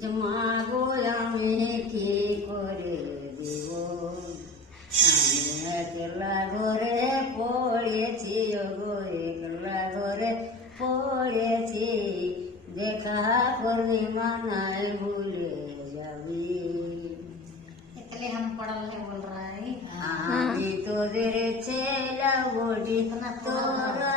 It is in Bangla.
যে মা গো আমি কি করে দিব, আমি একলা ঘরে পড়েছি গো, একলা ঘরে পড়েছি, দেখা করবি মানায় ভুলে যাবি। इसलिए हम पढ़ रहे बोल रहा है। আমি তোদের ছেলা বলি তোরা